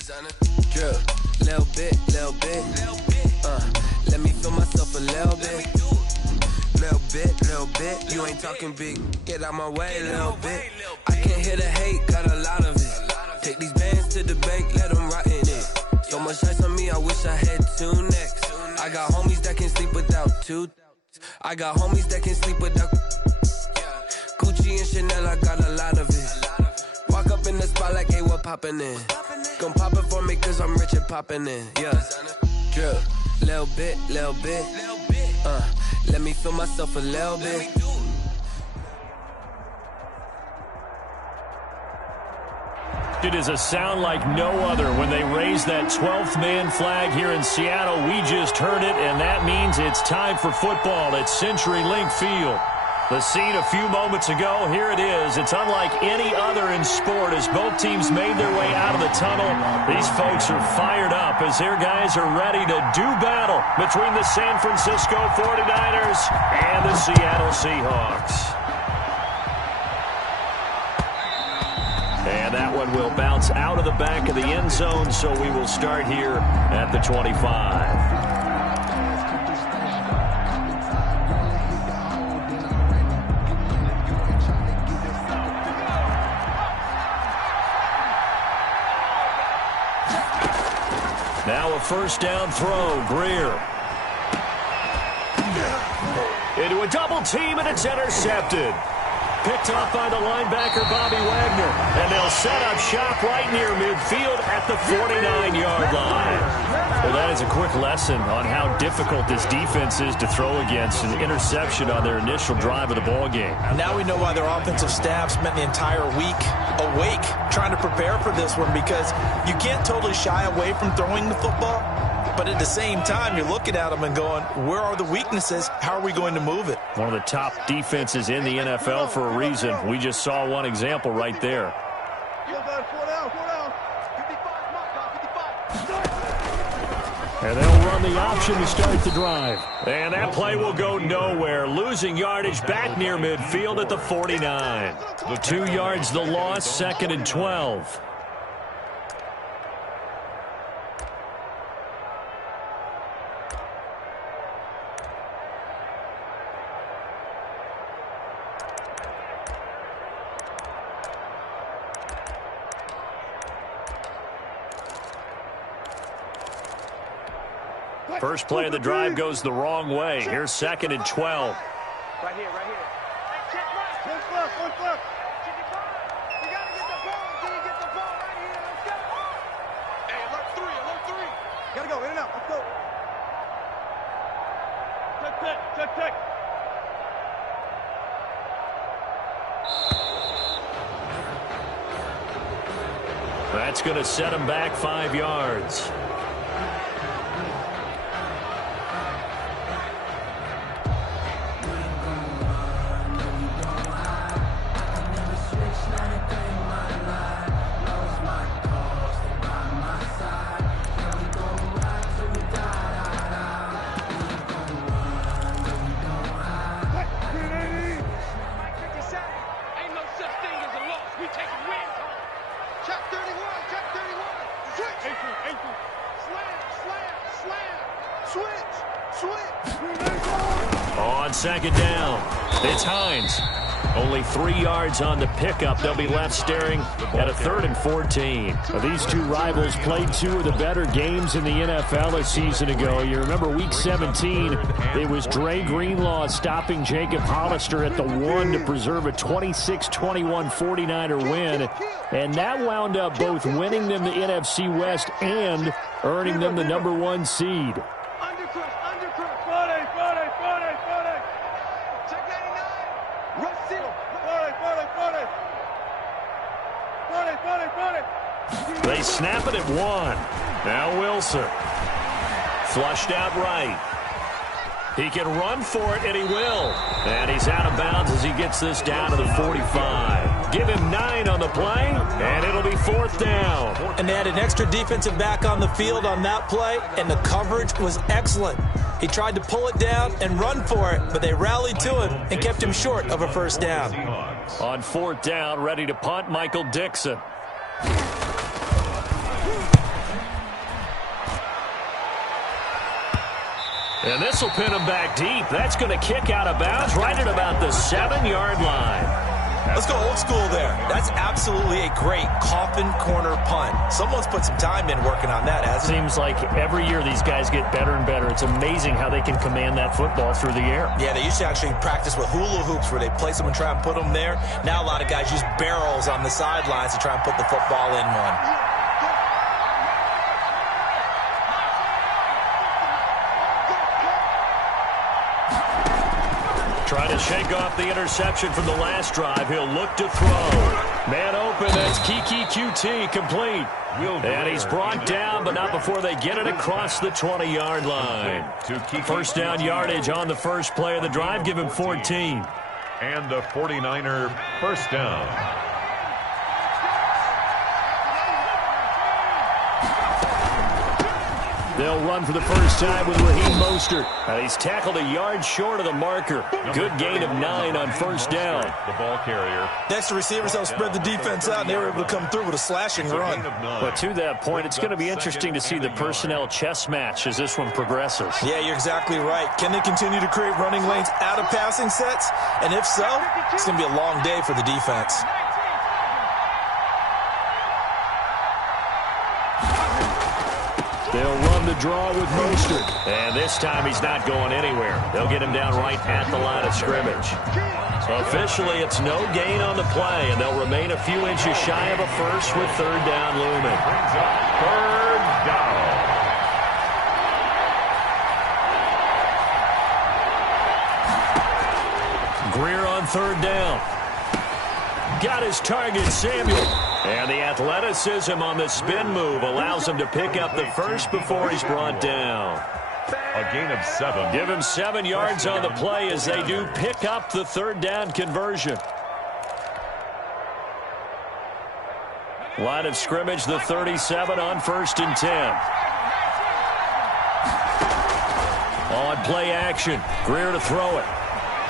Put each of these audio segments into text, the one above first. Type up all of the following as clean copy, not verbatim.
Drip, little bit, let me feel myself a little bit. Little bit, you ain't talking big. Get out my way, little bit. I can't hear the hate, got a lot of it. Take these bands to the bank, let them rot in it. So much ice on me, I wish I had two necks. I got homies that can sleep without two. I got homies that can sleep without Gucci and Chanel, I got a lot of it. Walk up in the spot like, hey, what poppin' in? Gon' pop it for me cause I'm rich and poppin' in. Yeah, drip, little bit, let me feel myself a little bit. It is a sound like no other when they raise that 12th man flag here in Seattle. We just heard it, and that means it's time for football at CenturyLink Field. The scene a few moments ago, here it is. It's unlike any other in sport as both teams made their way out of the tunnel. These folks are fired up as their guys are ready to do battle between the San Francisco 49ers and the Seattle Seahawks. And that one will bounce out of the back of the end zone, so we will start here at the 25. Now a first down throw, Greer. Into a double team, and it's intercepted. Picked off by the linebacker, Bobby Wagner. And they'll set up shop right near midfield at the 49-yard line. Well, that is a quick lesson on how difficult this defense is to throw against. An interception on their initial drive of the ballgame. Now we know why their offensive staff spent the entire week awake trying to prepare for this one, because you can't totally shy away from throwing the football. But at the same time, you're looking at them and going, where are the weaknesses? How are we going to move it? One of the top defenses in the NFL for a reason. We just saw one example right there. And they'll run the option to start the drive. And that play will go nowhere. Losing yardage back near midfield at the 49. 2 yards the loss, 2nd and 12. First play of the drive goes the wrong way. Here's 2nd and 12. Right here. One flip. You got to get the ball. Can you get the ball right here? Let's go. Hey, alert three. Got to go, in and out. Let's go. Check. That's going to set him back 5 yards. On 2nd down, it's Hines. Only 3 yards on the pickup. They'll be left staring at a 3rd and 14. These two rivals played 2 of the better games in the NFL a season ago. You remember Week 17, it was Dre Greenlaw stopping Jacob Hollister at the 1 to preserve a 26-21 49er win. And that wound up both winning them the NFC West and earning them the #1 seed. They snap it at 1. Now Wilson. Flushed out right. He can run for it, and he will. And he's out of bounds as he gets this down to the 45. Give him 9 on the play, and it'll be 4th down. And they had an extra defensive back on the field on that play, and the coverage was excellent. He tried to pull it down and run for it, but they rallied to him and kept him short of a first down. On 4th down, ready to punt, Michael Dixon. And this will pin him back deep. That's going to kick out of bounds right at about the 7-yard line. Let's go old school there. That's absolutely a great coffin corner punt. Someone's put some time in working on that, hasn't it? Seems like every year these guys get better and better. It's amazing how they can command that football through the air. Yeah, they used to actually practice with hula hoops where they place them and try and put them there. Now a lot of guys use barrels on the sidelines to try and put the football in one. Trying to shake off the interception from the last drive. He'll look to throw. Man open, that's Kiki QT complete. And he's brought down, but not before they get it across the 20-yard line. First down yardage on the first play of the drive. Give him 14. And the 49er first down. They'll run for the first time with Raheem Mostert. He's tackled a yard short of the marker. Good gain of 9 on first down. The ball carrier. Next, the receivers helped spread the defense out, and they were able to come through with a slashing run. But to that point, it's going to be interesting to see the personnel chess match as this one progresses. Yeah, you're exactly right. Can they continue to create running lanes out of passing sets? And if so, it's going to be a long day for the defense. They'll run the draw with Mostert. And this time he's not going anywhere. They'll get him down right at the line of scrimmage. So officially it's no gain on the play, and they'll remain a few inches shy of a first with third down looming. Third down. Greer on third down. Got his target, Samuel. And the athleticism on the spin move allows him to pick up the first before he's brought down. A gain of 7. Give him 7 yards on the play as they do pick up the third down conversion. Line of scrimmage, the 37 on 1st and 10. On play action, Greer to throw it.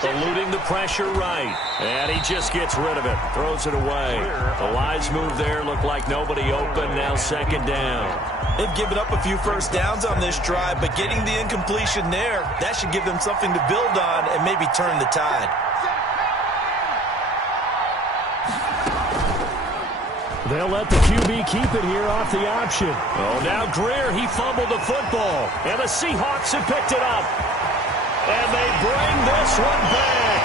Eluding the pressure right. And he just gets rid of it. Throws it away. The wise move there. Looked like nobody open. Now second down. They've given up a few first downs on this drive, but getting the incompletion there, that should give them something to build on and maybe turn the tide. They'll let the QB keep it here off the option. Oh, now Greer, he fumbled the football. And the Seahawks have picked it up. And they bring this one back.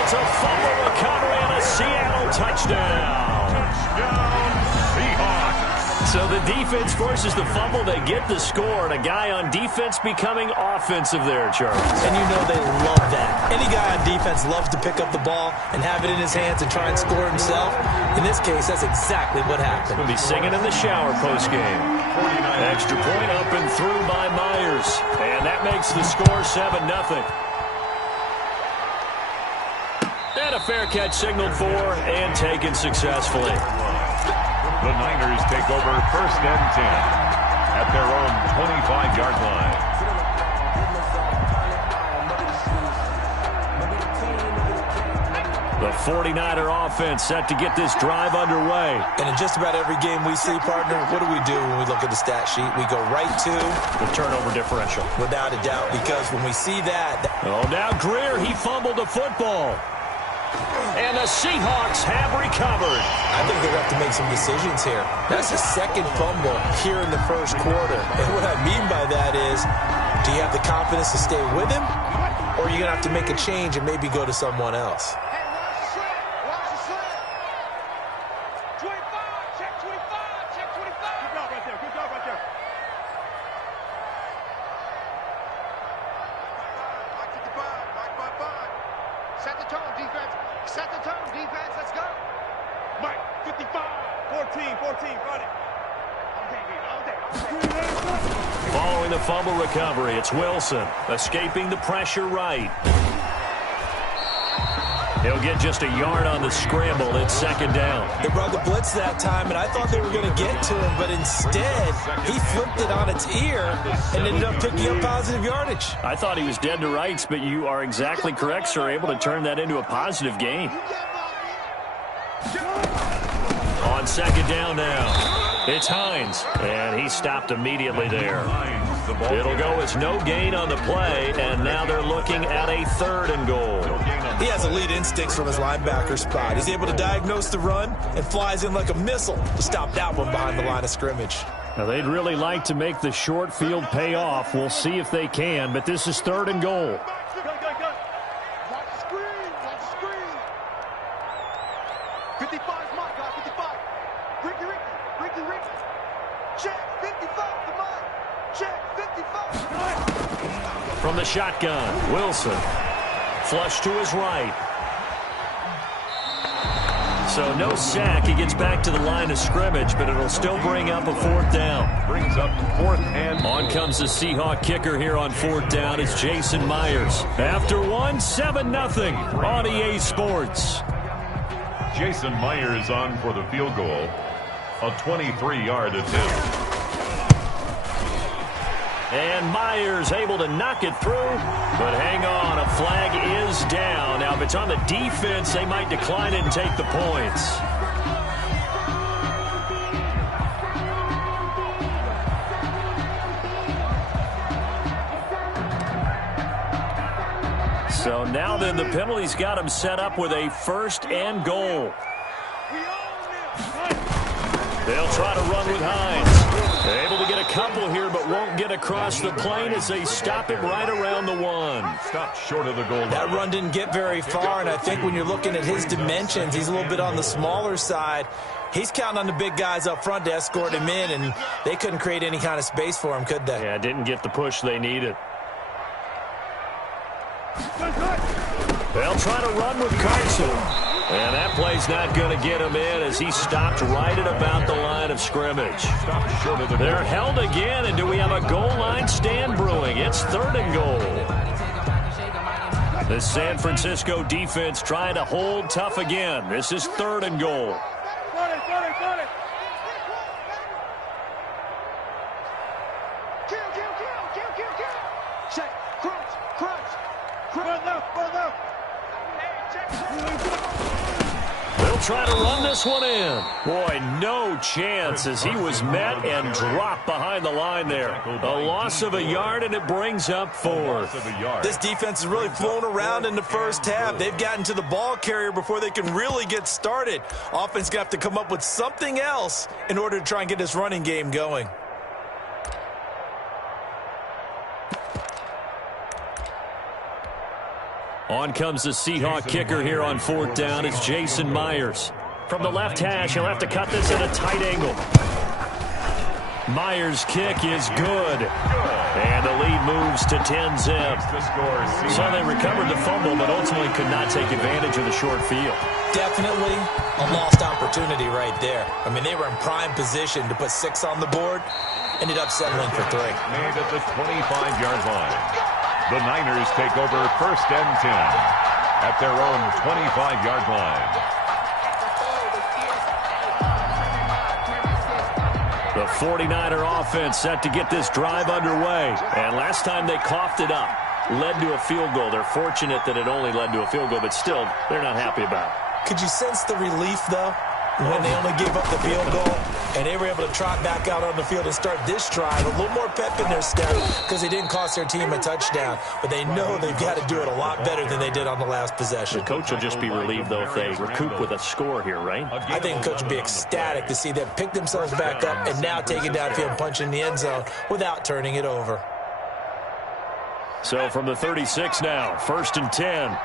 It's a fumble recovery and a Seattle touchdown. Touchdown, Seahawks. So the defense forces the fumble. They get the score. And a guy on defense becoming offensive there, Charles. And you know they love that. Any guy on defense loves to pick up the ball and have it in his hands and try and score himself. In this case, that's exactly what happened. We'll be singing in the shower postgame. Extra point up and through by Myers. And that makes the score 7-0. And a fair catch signaled for and taken successfully. The Niners take over 1st and 10 at their own 25-yard line. The 49er offense set to get this drive underway. And in just about every game we see, partner, what do when we look at the stat sheet? We go right to the turnover differential. Without a doubt, because when we see that... Oh, now Greer, he fumbled the football. And the Seahawks have recovered. I think they're going to have to make some decisions here. That's the second fumble here in the first quarter. And what I mean by that is, do you have the confidence to stay with him? Or are you going to have to make a change and maybe go to someone else? Following the fumble recovery, it's Wilson escaping the pressure right. He'll get just a yard on the scramble. It's second down. They brought the blitz that time, and I thought they were going to get to him, but instead, he flipped it on its ear and ended up picking up positive yardage. I thought he was dead to rights, but you are exactly correct, sir, able to turn that into a positive gain. On second down now. It's Hines, and he stopped immediately there. It'll go as no gain on the play, and now they're looking at a 3rd and goal. He has elite instincts from his linebacker spot. He's able to diagnose the run and flies in like a missile to stop that one behind the line of scrimmage. Now, they'd really like to make the short field pay off. We'll see if they can, but this is 3rd and goal. From the shotgun, Wilson. Flush to his right. So no sack. He gets back to the line of scrimmage, but it'll still bring up a 4th down. Brings up 4th and... On comes the Seahawk kicker here on 4th down. It's Jason Myers. After 7-0 on EA Sports. Jason Myers on for the field goal. A 23-yard attempt. And Myers able to knock it through. But hang on, a flag is down. Now, if it's on the defense, they might decline it and take the points. So now then the penalty's got him set up with a 1st and goal. They'll try to run with Hines. They're able to get a couple here, but won't get across the plane as they stop him right around the 1. Stopped short of the goal line. That run didn't get very far, and I think when you're looking at his dimensions, he's a little bit on the smaller side. He's counting on the big guys up front to escort him in, and they couldn't create any kind of space for him, could they? Yeah, didn't get the push they needed. They'll try to run with Carson. And that play's not going to get him in as he stopped right at about the line of scrimmage. They're held again, and do we have a goal line stand brewing? It's 3rd and goal. The San Francisco defense trying to hold tough again. This is 3rd and goal. They'll try to run this one in. Boy, no chance as he was met and dropped behind the line there. A loss of a yard, and it brings up 4th. This defense has really flown around in the first half. They've gotten to the ball carrier before they can really get started. Offense got to come up with something else in order to try and get this running game going. On comes the Seahawk kicker here on 4th down. It's Jason Myers. From the left hash, he'll have to cut this at a tight angle. Myers' kick is good. And the lead moves to 10-zip. So they recovered the fumble, but ultimately could not take advantage of the short field. Definitely a lost opportunity right there. I mean, they were in prime position to put 6 on the board. Ended up settling for 3. Made at the 25-yard line. The Niners take over 1st and 10 at their own 25-yard line. The 49er offense set to get this drive underway. And last time they coughed it up, led to a field goal. They're fortunate that it only led to a field goal, but still, they're not happy about it. Could you sense the relief, though, when they only gave up the field goal and they were able to trot back out on the field and start this drive? A little more pep in their step because they didn't cost their team a touchdown, but they know they've got to do it a lot better than they did on the last possession. The coach will just be relieved, though, if they recoup with a score here, right? I think the coach will be ecstatic to see them pick themselves back up and now take it downfield and punch in the end zone without turning it over. So from the 36 now, 1st and 10.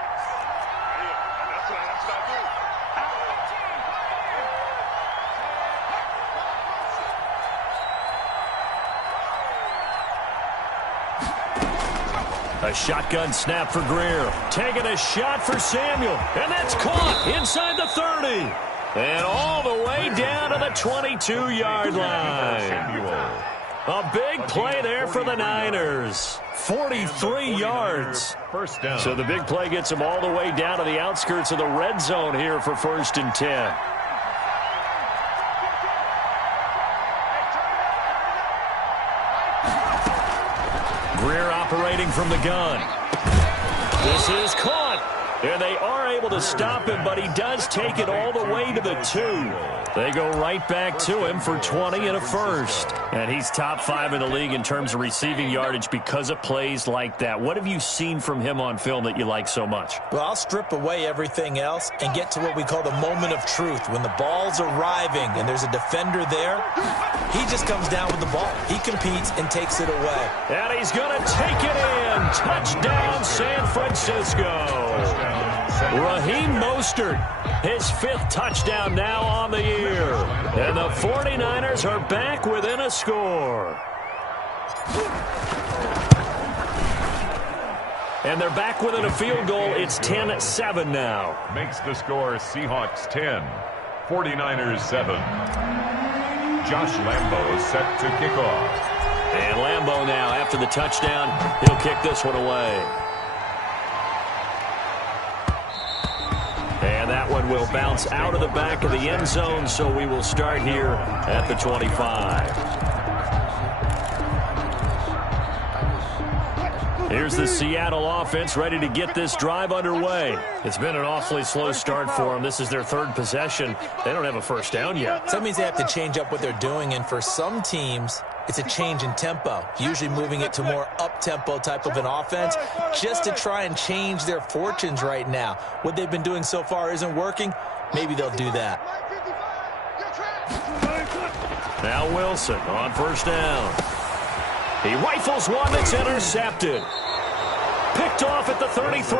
A shotgun snap for Greer. Taking a shot for Samuel. And that's caught inside the 30. And all the way down to the 22-yard line. A big play there for the Niners. 43 yards. First down. So the big play gets them all the way down to the outskirts of the red zone here for 1st and 10. Greer operating from the gun. This is caught. And they are able to stop him, but he does take it all the way to the 2. They go right back to him for 20 and a first. And he's top 5 in the league in terms of receiving yardage because of plays like that. What have you seen from him on film that you like so much? Well, I'll strip away everything else and get to what we call the moment of truth. When the ball's arriving and there's a defender there, he just comes down with the ball. He competes and takes it away. And he's going to take it in. Touchdown, San Francisco. Raheem Mostert, his 5th touchdown now on the year. And the 49ers are back within a score. And they're back within a field goal. It's 10-7 now. Makes the score Seahawks 10, 49ers 7. Josh Lambo is set to kick off. And Lambo now, after the touchdown, he'll kick this one away. And that one will bounce out of the back of the end zone, so we will start here at the 25. Here's the Seattle offense ready to get this drive underway. It's been an awfully slow start for them. This is their 3rd possession. They don't have a first down yet. So that means they have to change up what they're doing, and for some teams, it's a change in tempo, usually moving it to more up-tempo type of an offense just to try and change their fortunes right now. What they've been doing so far isn't working. Maybe they'll do that. Now Wilson on first down. He rifles one that's intercepted. Picked off at the 33.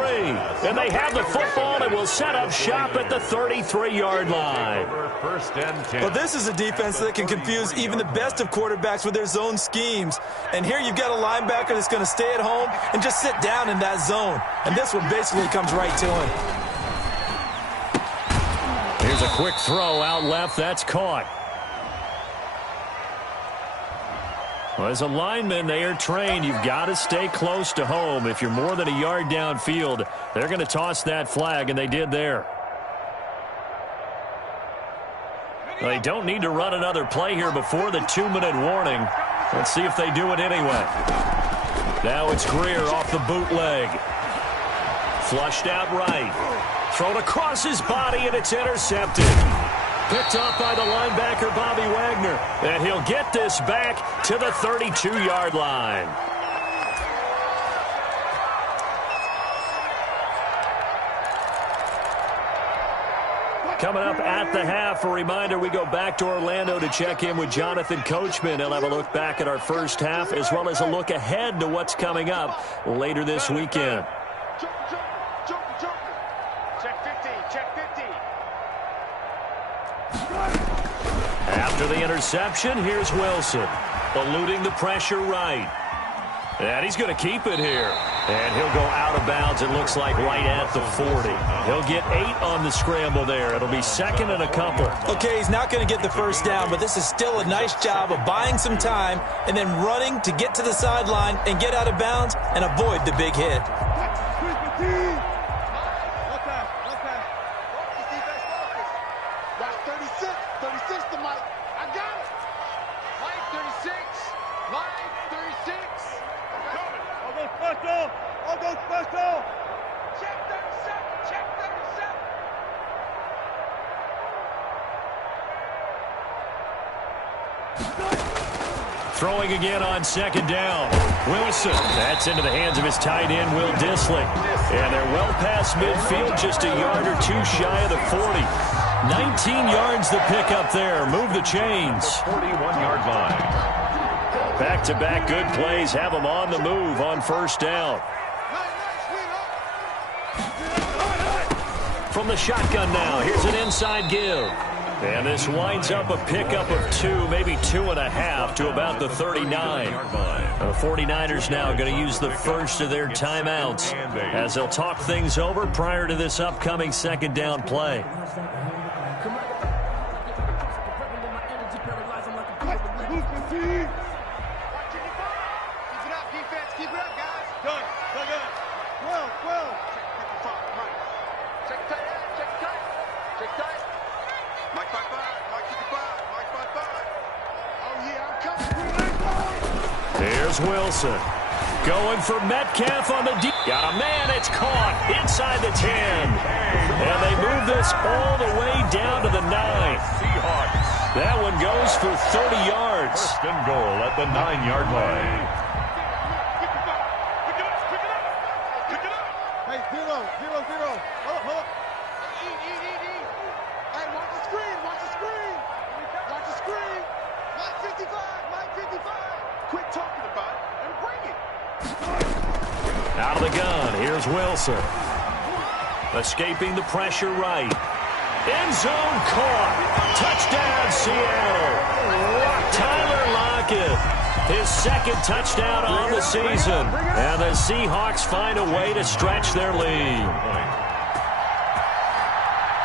And they have the football and will set up shop at the 33-yard line. First and 10. Well, this is a defense that can confuse even the best of quarterbacks with their zone schemes. And here you've got a linebacker that's going to stay at home and just sit down in that zone. And this one basically comes right to him. Here's a quick throw out left. That's caught. Well, as a lineman, they are trained. You've got to stay close to home. If you're more than a yard downfield, they're going to toss that flag, and they did there. Well, they don't need to run another play here before the 2-minute warning. Let's see if they do it anyway. Now it's Greer off the bootleg. Flushed out right. Thrown across his body, and it's intercepted. Picked off by the linebacker, Bobby Wagner. And he'll get this back to the 32-yard line. Coming up at the half, a reminder, we go back to Orlando to check in with Jonathan Coachman. He'll have a look back at our first half as well as a look ahead to what's coming up later this weekend. After the interception, here's Wilson, eluding the pressure right. And he's going to keep it here. And he'll go out of bounds, it looks like, right at the 40. He'll get 8 on the scramble there. It'll be 2nd and a couple. Okay, he's not going to get the first down, but this is still a nice job of buying some time and then running to get to the sideline and get out of bounds and avoid the big hit. Throwing again on 2nd down. Wilson. That's into the hands of his tight end, Will Dissling. And they're well past midfield, just a yard or 2 shy of the 40. 19 yards the pick up there. Move the chains. 41-yard line. Back-to-back good plays have them on the move on first down. From the shotgun now, here's an inside give. And this winds up a pickup of 2, maybe 2.5 to about the 39. The 49ers now going to use the first of their timeouts as they'll talk things over prior to this upcoming 2nd down play. Here's Wilson. Going for Metcalf on the deep. Got a man. It's caught inside the 10. And they move this all the way down to the 9. Seahawks. That one goes for 30 yards. First and goal at the 9-yard line. Hey, 0-0. Hold up. E. Hey, watch the screen. Watch the screen. Mike 55. Quit talking about it and bring it. Out of the gun, here's Wilson. Escaping the pressure right. End zone caught. Touchdown, Seattle. Tyler Lockett, his second touchdown on the season. And the Seahawks find a way to stretch their lead.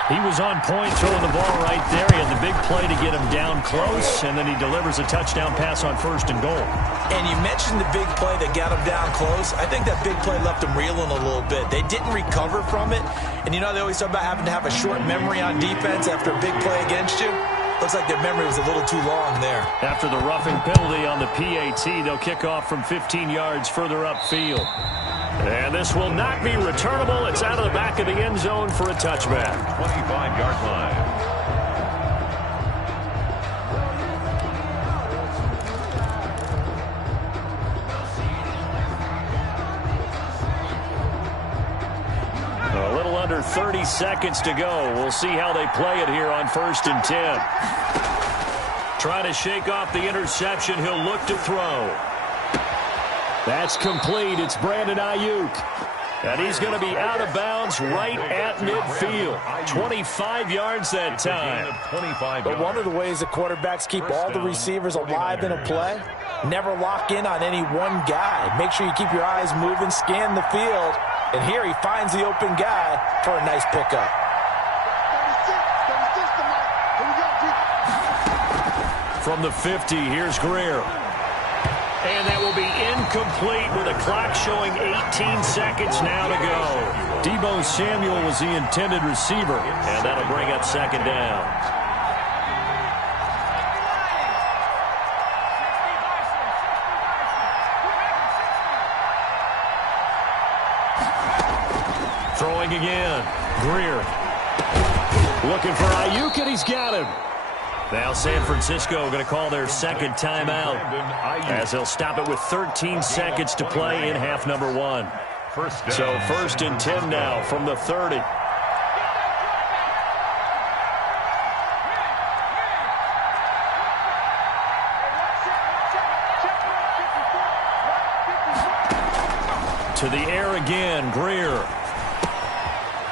He was on point throwing the ball right there. He had the big play to get him down close, and then he delivers a touchdown pass on first and goal. And you mentioned the big play that got him down close. I think that big play left him reeling a little bit. They didn't recover from it. And you know they always talk about having to have a short memory on defense after a big play against you. Looks like their memory was a little too long there. After the roughing penalty on the PAT, they'll kick off from 15 yards further upfield. And this will not be returnable. It's out of the back of the end zone for a touchback. 25-yard line. A little under 30 seconds to go. We'll see how they play it here on 1st and 10. Trying to shake off the interception. He'll look to throw. That's complete. It's Brandon Ayuk. And he's going to be out of bounds right at midfield. 25 yards that time. But one of the ways the quarterbacks keep all the receivers alive in a play, never lock in on any one guy. Make sure you keep your eyes moving, scan the field. And here he finds the open guy for a nice pickup. From the 50, here's Greer. And that will be incomplete with a clock showing 18 seconds now to go. Deebo Samuel was the intended receiver, and that'll bring up second down. Throwing again. Greer. Looking for Ayuk, and he's got him. Now San Francisco going to call their second timeout as they'll stop it with 13 seconds to play in half number 1. So 1st and 10 now from the 30. To the air again, Greer.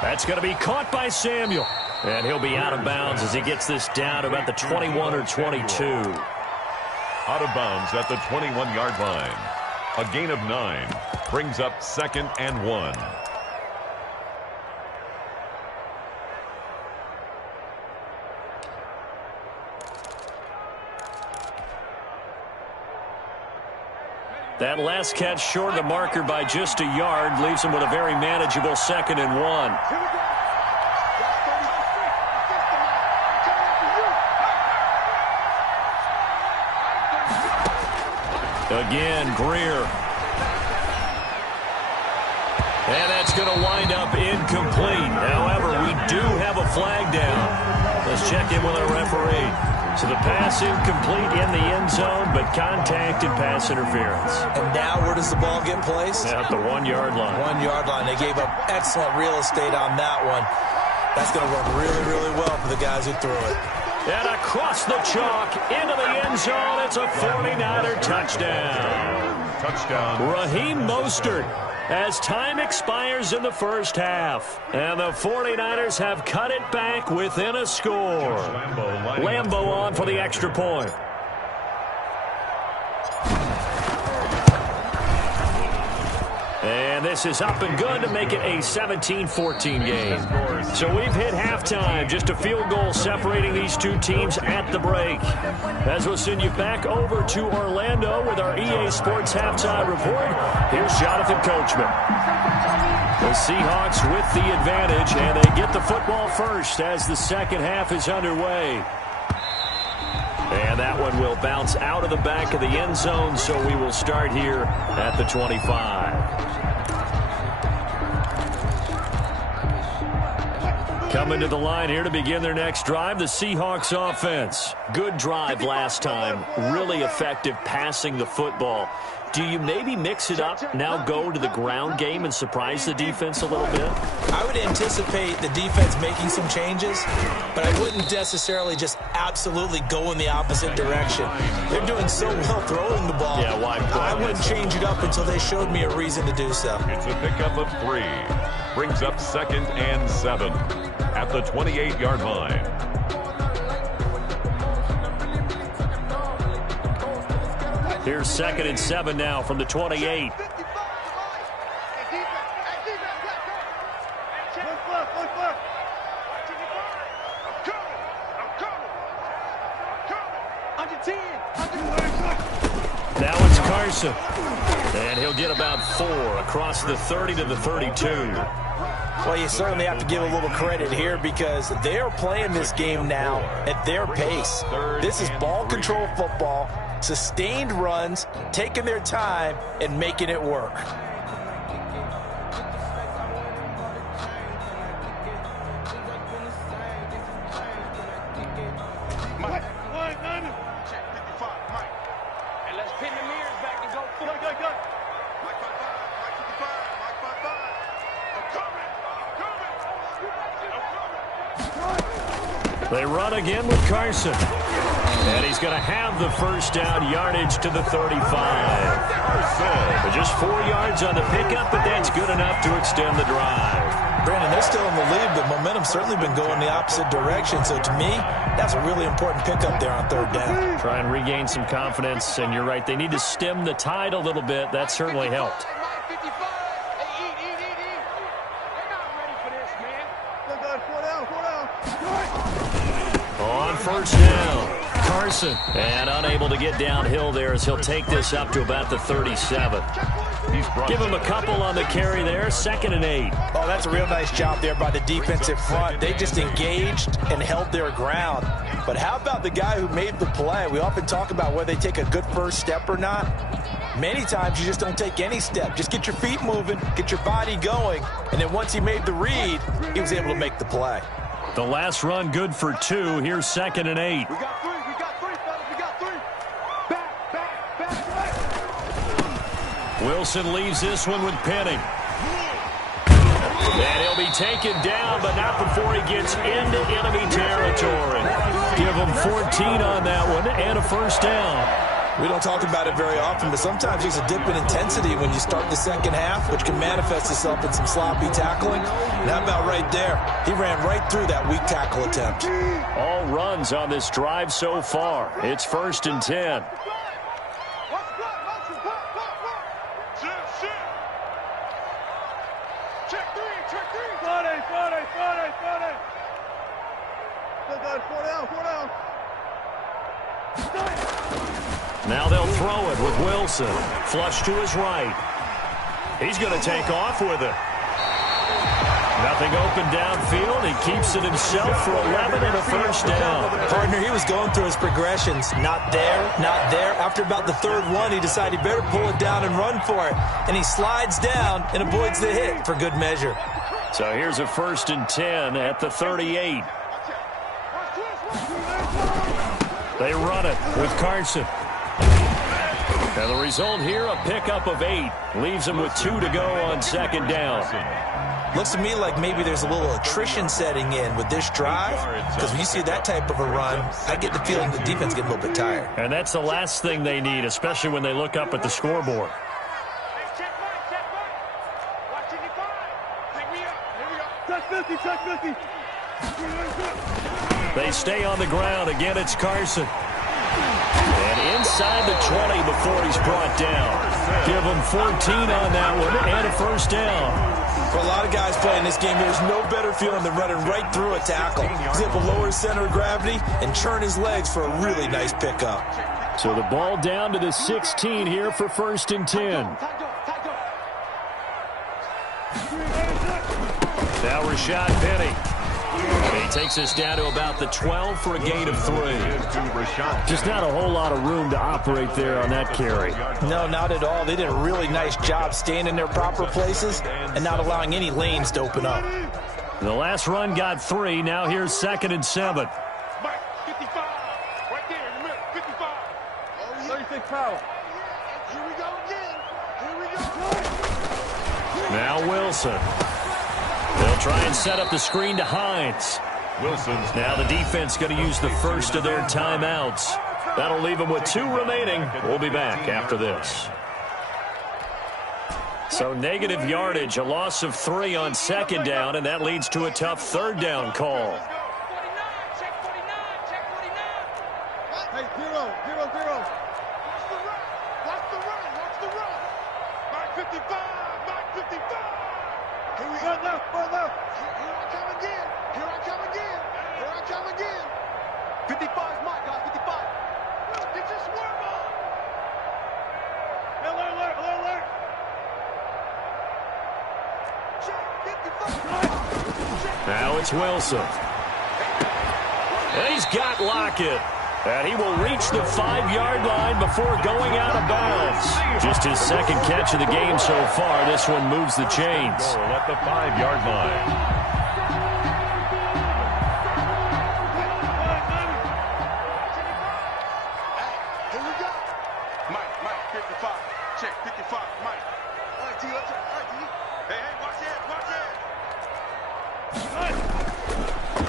That's going to be caught by Samuel. And he'll be out of bounds as he gets this down to about the 21 or 22. Out of bounds at the 21-yard line. A gain of 9 brings up 2nd and 1. That last catch short of the marker by just a yard leaves him with a very manageable 2nd and 1. Again, Greer. And that's going to wind up incomplete. However, we do have a flag down. Let's check in with our referee. So the pass incomplete in the end zone, but contact and pass interference. And now where does the ball get placed? At the 1-yard line. 1-yard line. They gave up excellent real estate on that one. That's going to work really, really well for the guys who threw it. And across the chalk, into the end zone, it's a 49er touchdown. Touchdown. Raheem Mostert as time expires in the first half. And the 49ers have cut it back within a score. Lambo on for the extra point. And this is up and good to make it a 17-14 game. So we've hit halftime. Just a field goal separating these two teams at the break. As we'll send you back over to Orlando with our EA Sports Halftime Report, here's Jonathan Coachman. The Seahawks with the advantage, and they get the football first as the second half is underway. And that one will bounce out of the back of the end zone, so we will start here at the 25. Coming to the line here to begin their next drive, the Seahawks offense. Good drive last time. Really effective passing the football. Do you maybe mix it up, now go to the ground game and surprise the defense a little bit? I would anticipate the defense making some changes, but I wouldn't necessarily just absolutely go in the opposite direction. They're doing so well throwing the ball. Yeah, why? I wouldn't change it up until they showed me a reason to do so. It's a pickup of 3. Brings up 2nd and 7 at the 28-yard line. Here's 2nd and 7 now from the 28. Now it's Carson. And he'll get about 4 across the 30 to the 32. Well, you certainly have to give a little credit here because they are playing this game now at their pace. This is ball control football, sustained runs, taking their time, and making it work. They run again with Carson. And he's going to have the first down, yardage to the 35. But just 4 yards on the pickup, but that's good enough to extend the drive. Brandon, they're still in the lead, but momentum's certainly been going the opposite direction. So to me, that's a really important pickup there on 3rd down. Try and regain some confidence, and you're right. They need to stem the tide a little bit. That certainly helped. On 1st down, Carson. And unable to get downhill there as he'll take this up to about the 37. Give him a couple on the carry there. 2nd and 8. Oh, that's a real nice job there by the defensive front. They just engaged and held their ground. But how about the guy who made the play? We often talk about whether they take a good first step or not. Many times you just don't take any step. Just get your feet moving, get your body going, and then once he made the read, he was able to make the play. The last run good for 2. Here's 2nd and 8. We got 3, fellas, we got 3. Back. Wilson leaves this one with Penning. And he'll be taken down, but not before he gets into enemy territory. Give him 14 on that one and a first down. We don't talk about it very often, but sometimes there's a dip in intensity when you start the second half, which can manifest itself in some sloppy tackling. And how about right there? He ran right through that weak tackle attempt. All runs on this drive so far. It's 1st and 10. Check 3. 4 down. Now they'll throw it with Wilson. Flush to his right. He's going to take off with it. Nothing open downfield. He keeps it himself for 11 and a first down. Partner, he was going through his progressions. Not there. After about the 3rd one, he decided he better pull it down and run for it. And he slides down and avoids the hit for good measure. So here's a 1st and 10 at the 38. They run it with Carson. And the result here, a pickup of 8. Leaves them with 2 to go on 2nd down. Looks to me like maybe there's a little attrition setting in with this drive, because when you see that type of a run, I get the feeling the defense gets a little bit tired. And that's the last thing they need, especially when they look up at the scoreboard. Check 50. They stay on the ground. Again, it's Carson. And inside the 20 before he's brought down. Give him 14 on that one and a first down. For a lot of guys playing this game, there's no better feeling than running right through a tackle. He's able to lower his center of gravity and churn his legs for a really nice pickup. So the ball down to the 16 here for 1st and 10. Now Rashad Penny. He takes us down to about the 12 for a gain of 3. Just not a whole lot of room to operate there on that carry. No, not at all. They did a really nice job staying in their proper places and not allowing any lanes to open up. The last run got 3. Now here's 2nd and 7. Mike, 55. Right there in the middle. 55. 36 power. Here we go again. Here we go. Now Wilson. They'll try and set up the screen to Hines. Wilson's Now the defense going to use the first of their timeouts. That'll leave them with 2 remaining. We'll be back after this. So negative yardage, a loss of 3 on 2nd down, and that leads to a tough 3rd down call. Check 49. Check 49. Hey, 0. Watch the run. Mark 55. Mark 55. Here we go. Left. Here I come again. 55 is Mike, guys. 55. Did you swerve on? Alert. Now it's Wilson. And he's got Lockett. And he will reach the 5-yard line before going out of bounds. Just his 2nd catch of the game so far. This one moves the chains. at the 5-yard line.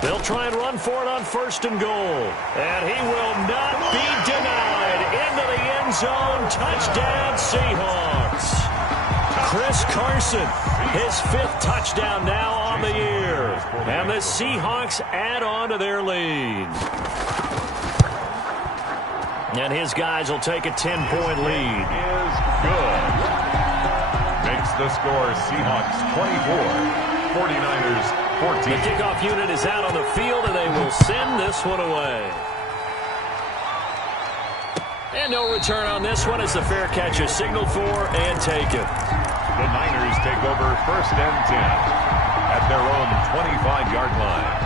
They'll try and run for it on 1st and goal. And he will not be denied. Into the end zone. Touchdown, Seahawks. Chris Carson, his 5th touchdown now on the year. And the Seahawks add on to their lead. And his guys will take a 10-point lead. Is good. Makes the score Seahawks 24, 49ers 14. The kickoff unit is out on the field, and they will send this one away. And no return on this one as the fair catch is signaled for and taken. The Niners take over 1st and 10 at their own 25-yard line.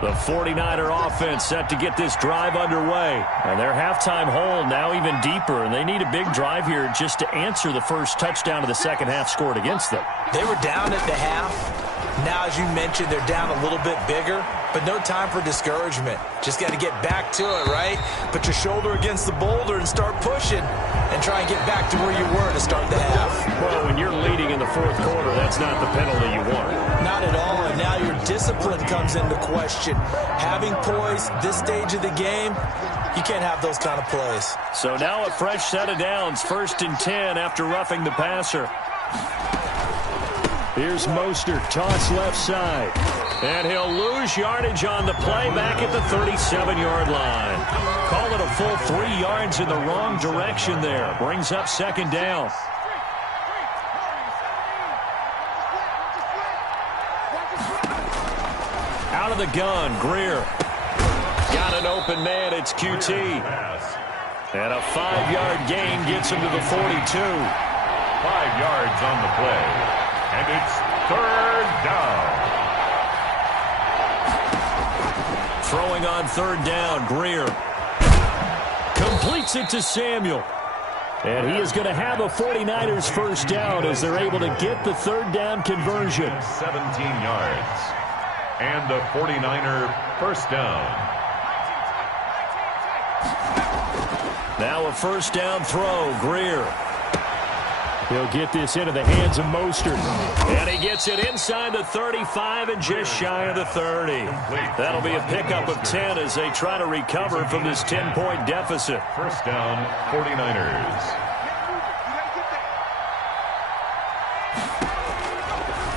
The 49er offense set to get this drive underway. And their halftime hole now even deeper, and they need a big drive here just to answer the first touchdown of the second half scored against them. They were down at the half. Now, as you mentioned, they're down a little bit bigger, but no time for discouragement. Just got to get back to it, right? Put your shoulder against the boulder and start pushing and try and get back to where you were to start the half. Well, when you're leading in the 4th quarter, that's not the penalty you want. Not at all, and now your discipline comes into question. Having poise this stage of the game, you can't have those kind of plays. So now a fresh set of downs, 1st and 10 after roughing the passer. Here's Mostert, toss left side. And he'll lose yardage on the play back at the 37-yard line. Call it a full 3 yards in the wrong direction there. Brings up 2nd down. Out of the gun, Greer. Got an open man, it's QT. And a 5-yard gain gets him to the 42. 5 yards on the play. And it's 3rd down. Throwing on 3rd down, Greer. Completes it to Samuel. And he is going to have a 49ers first down as they're able to get the 3rd down conversion. 17 yards. And a 49er first down. Now a first down throw, Greer. He'll get this into the hands of Mostert. And he gets it inside the 35 and just shy of the 30. That'll be a pickup of 10 as they try to recover from this 10-point deficit. First down, 49ers.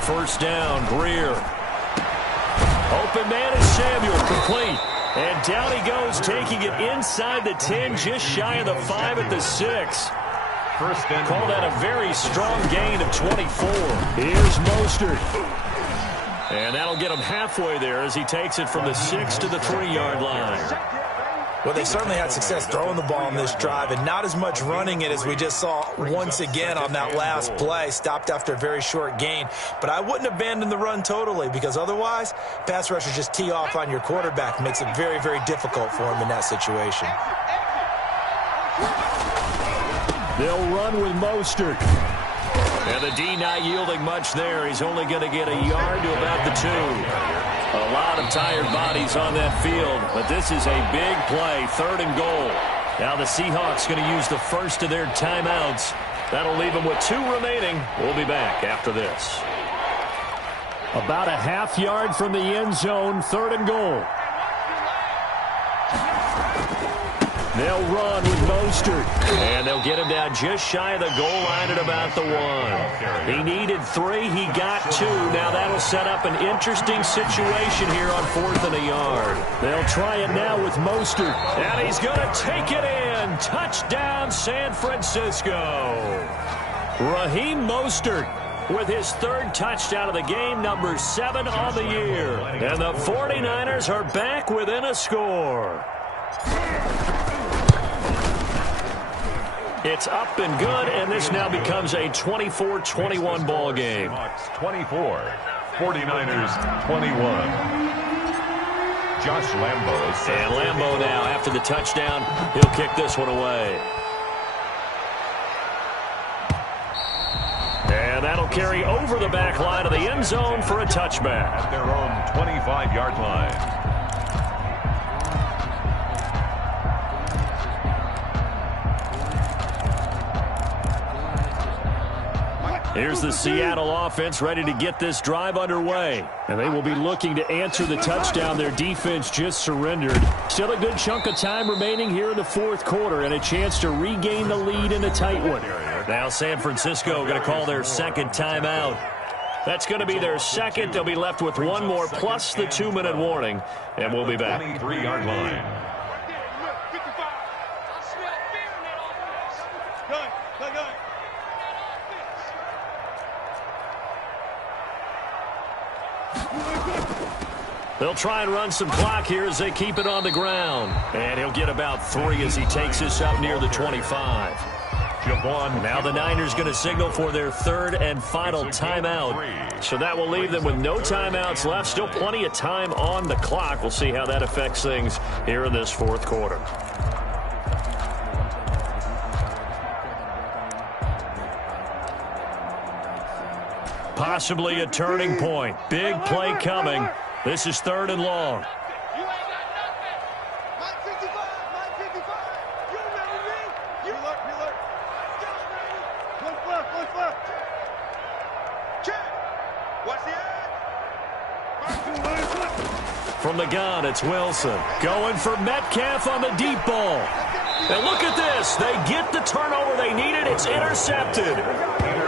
First down, Greer. Open man is Samuel, complete. And down he goes, taking it inside the 10, just shy of the 5 at the 6. First and Call that a very strong gain of 24. Here's Mostert. And that'll get him halfway there as he takes it from the 6 to the 3-yard line. Well, they certainly had success throwing the ball on this drive and not as much running it as we just saw once again on that last play. Stopped after a very short gain. But I wouldn't abandon the run totally because otherwise, pass rushers just tee off on your quarterback. Makes it very, very difficult for him in that situation. They'll run with Mostert. And the D not yielding much there. He's only going to get a yard to about the 2. A lot of tired bodies on that field, but this is a big play, 3rd and goal. Now the Seahawks going to use the first of their timeouts. That'll leave them with 2 remaining. We'll be back after this. About a half yard from the end zone, 3rd and goal. They'll run with Mostert. And they'll get him down just shy of the goal line at about the 1. He needed 3. He got 2. Now that'll set up an interesting situation here on 4th and a yard. They'll try it now with Mostert. And he's going to take it in. Touchdown, San Francisco. Raheem Mostert with his 3rd touchdown of the game, number 7 on the year. And the 49ers are back within a score. It's up and good, and this now becomes a 24-21 ball game. 24, 49ers 21. Josh Lambo. And Lambo now, after the touchdown, he'll kick this one away. And that'll carry over the back line of the end zone for a touchback. At their own 25-yard line. Here's the Seattle offense ready to get this drive underway. And they will be looking to answer the touchdown their defense just surrendered. Still a good chunk of time remaining here in the 4th quarter and a chance to regain the lead in a tight one. Now San Francisco going to call their 2nd timeout. That's going to be their 2nd. They'll be left with 1 more plus the 2-minute warning. And we'll be back. 23-yard line. They'll try and run some clock here as they keep it on the ground. And he'll get about 3 as he takes this up near the 25. Now the Niners going to signal for their 3rd and final timeout. So that will leave them with no timeouts left. Still plenty of time on the clock. We'll see how that affects things here in this 4th quarter. Possibly a turning point. Big play coming. This is 3rd and long. From the gun, it's Wilson. Going for Metcalf on the deep ball. And look at this. They get the turnover they needed. It's intercepted.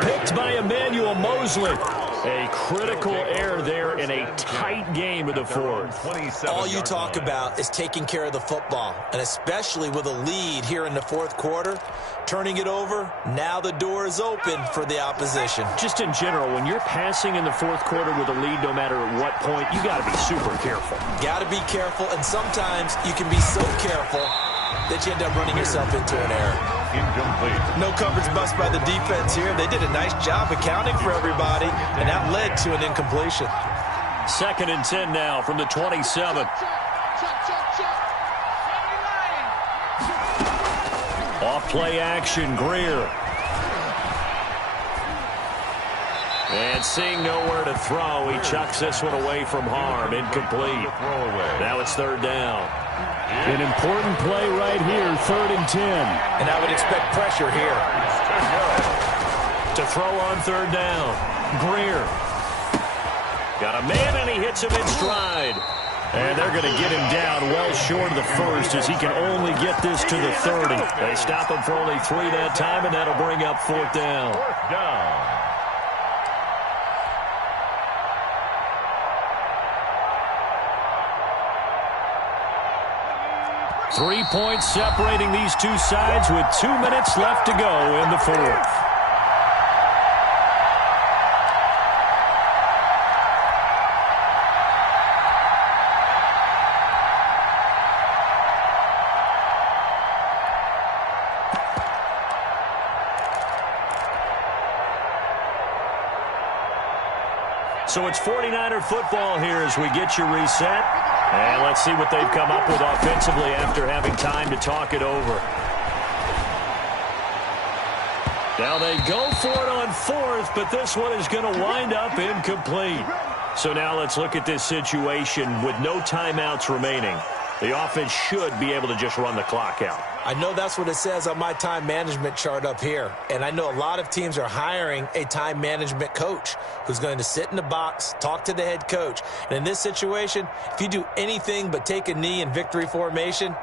Picked by Emmanuel Mosley. A critical error there in a tight game of the 4th. All you talk about is taking care of the football, and especially with a lead here in the 4th quarter, turning it over, now the door is open for the opposition. Just in general, when you're passing in the 4th quarter with a lead, no matter at what point, you got to be super careful. Got to be careful, and sometimes you can be so careful that you end up running yourself into an error. Incomplete. No coverage bust by the defense here. They did a nice job accounting for everybody, and that led to an incompletion. 2nd and 10 now from the 27. Off play action, Greer. And seeing nowhere to throw, he chucks this one away from harm. Incomplete. Now it's 3rd down. An important play right here, 3rd and 10. And I would expect pressure here. To throw on 3rd down. Greer. Got a man, and he hits him in stride. And they're going to get him down well short of the 1st as he can only get this to the 30. They stop him for only 3 that time, and that'll bring up 4th down. 4th down. 3 points separating these two sides with 2 minutes left to go in the 4th. So it's 49er football here as we get you reset. And let's see what they've come up with offensively after having time to talk it over. Now they go for it on fourth, but this one is going to wind up incomplete. So now let's look at this situation with no timeouts remaining. The offense should be able to just run the clock out. I know that's what it says on my time management chart up here. And I know a lot of teams are hiring a time management coach who's going to sit in the box, talk to the head coach. And in this situation, if you do anything but take a knee in victory formation,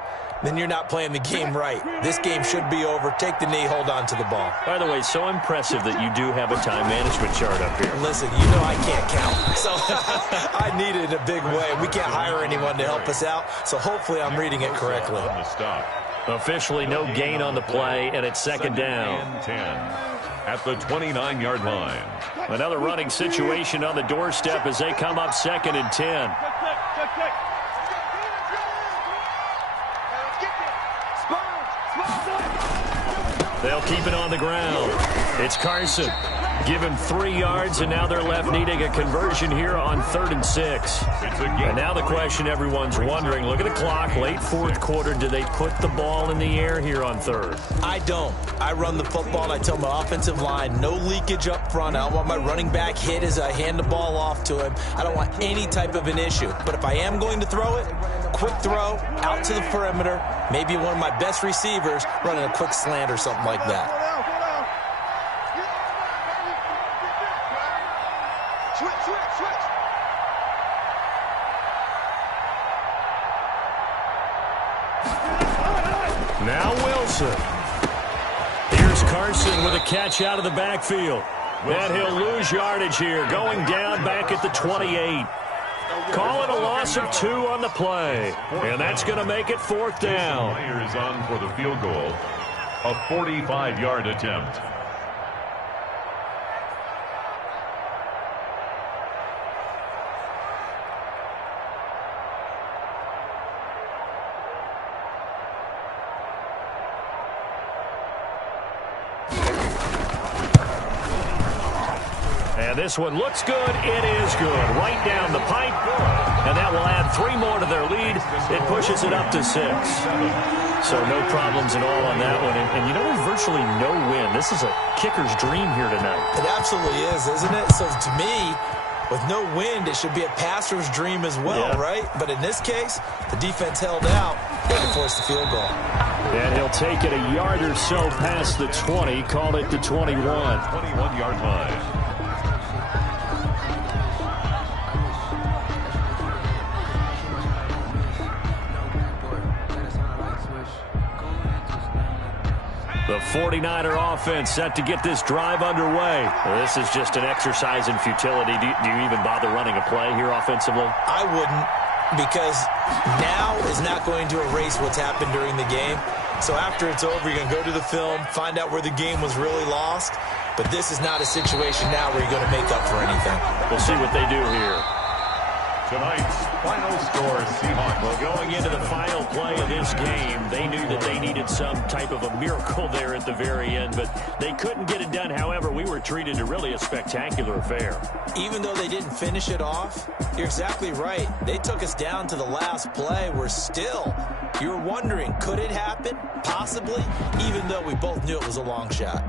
then you're not playing the game right. This game should be over. Take the knee, hold on to the ball. By the way, so impressive that you do have a time management chart up here. Listen, you know I can't count. So I need it in a big way. We can't hire anyone to help us out. So hopefully I'm reading it correctly. Officially no gain on the play, and it's second down. 10 at the 29-yard line. Another running situation on the doorstep as they come up 2nd and 10. They'll keep it on the ground. It's Carson. Give him 3 yards, and now they're left needing a conversion here on 3rd and 6. And now the question everyone's wondering, look at the clock, late 4th quarter, do they put the ball in the air here on 3rd? I don't. I run the football, and I tell my offensive line, no leakage up front. I don't want my running back hit as I hand the ball off to him. I don't want any type of an issue. But if I am going to throw it, quick throw, out to the perimeter, maybe one of my best receivers running a quick slant or something like that. Now Wilson. Here's Carson with a catch out of the backfield. And he'll lose yardage here, going down back at the 28. Call it a loss of 2 on the play. And that's going to make it 4th down. Myers on for the field goal. A 45-yard attempt. And this one looks good. It is good. Right down the pipe. And that will add 3 more to their lead. It pushes it up to 6. So no problems at all on that one. And you know, there's virtually no win. This is a kicker's dream here tonight. It absolutely is, isn't it? So to me, with no wind, it should be a passer's dream as well, right? But in this case, the defense held out and forced the field goal. And he'll take it a yard or so past the 20, call it the 21. 21-yard line. The 49er offense set to get this drive underway. Well, this is just an exercise in futility. Do you even bother running a play here offensively? I wouldn't, because now is not going to erase what's happened during the game. So after it's over, you're going to go to the film, find out where the game was really lost. But this is not a situation now where you're going to make up for anything. We'll see what they do here. Tonight's final score, Seahawks. Well, going into the final play of this game, they knew that they needed some type of a miracle there at the very end, but they couldn't get it done. However, we were treated to really a spectacular affair. Even though they didn't finish it off, you're exactly right. They took us down to the last play. We're still, you were wondering, could it happen? Possibly, even though we both knew it was a long shot.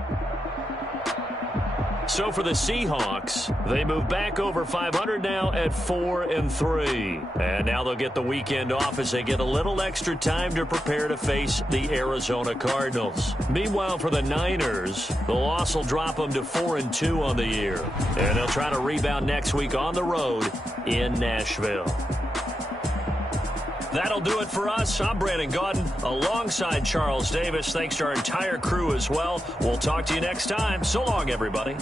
So for the Seahawks, they move back over 500 now at 4-3. And now they'll get the weekend off as they get a little extra time to prepare to face the Arizona Cardinals. Meanwhile, for the Niners, the loss will drop them to 4-2 on the year. And they'll try to rebound next week on the road in Nashville. That'll do it for us. I'm Brandon Gaudin alongside Charles Davis. Thanks to our entire crew as well. We'll talk to you next time. So long, everybody.